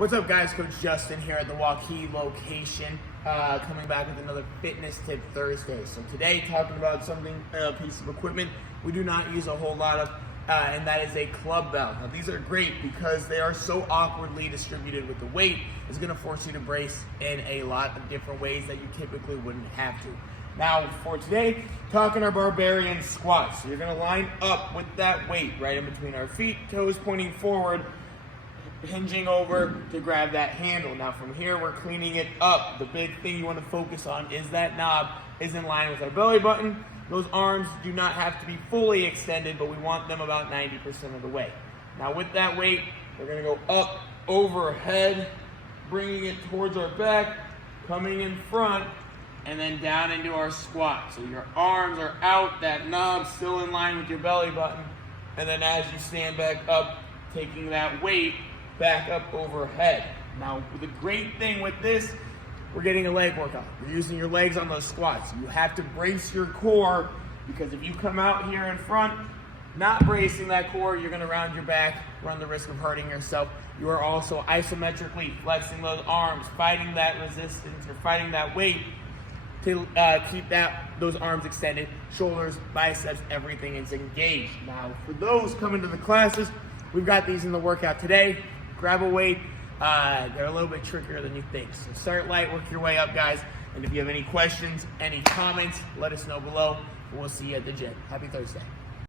What's up, guys? Coach Justin here at the Waukee location, coming back with another Fitness Tip Thursday. So today, talking about a piece of equipment we do not use a whole lot of, and that is a Clubbell. Now, these are great because they are so awkwardly distributed with the weight. It's going to force you to brace in a lot of different ways that you typically wouldn't have to. Now, for today, talking our Barbarian Squats. So you're going to line up with that weight right in between our feet, toes pointing forward, hinging over to grab that handle. Now from here, we're cleaning it up. The big thing you want to focus on is that knob is in line with our belly button. Those arms do not have to be fully extended, but we want them about 90% of the way. Now with that weight, we're going to go up, overhead, bringing it towards our back, coming in front, and then down into our squat. So your arms are out, that knob still in line with your belly button, and then as you stand back up, taking that weight back up overhead. Now, the great thing with this, we're getting a leg workout. You're using your legs on those squats. You have to brace your core, because if you come out here in front, not bracing that core, you're gonna round your back, run the risk of hurting yourself. You are also isometrically flexing those arms, fighting that resistance or fighting that weight to keep those arms extended, shoulders, biceps, everything is engaged. Now, for those coming to the classes, we've got these in the workout today. Grab a weight. They're a little bit trickier than you think. So start light, work your way up, guys. And if you have any questions, any comments, let us know below. We'll see you at the gym. Happy Thursday.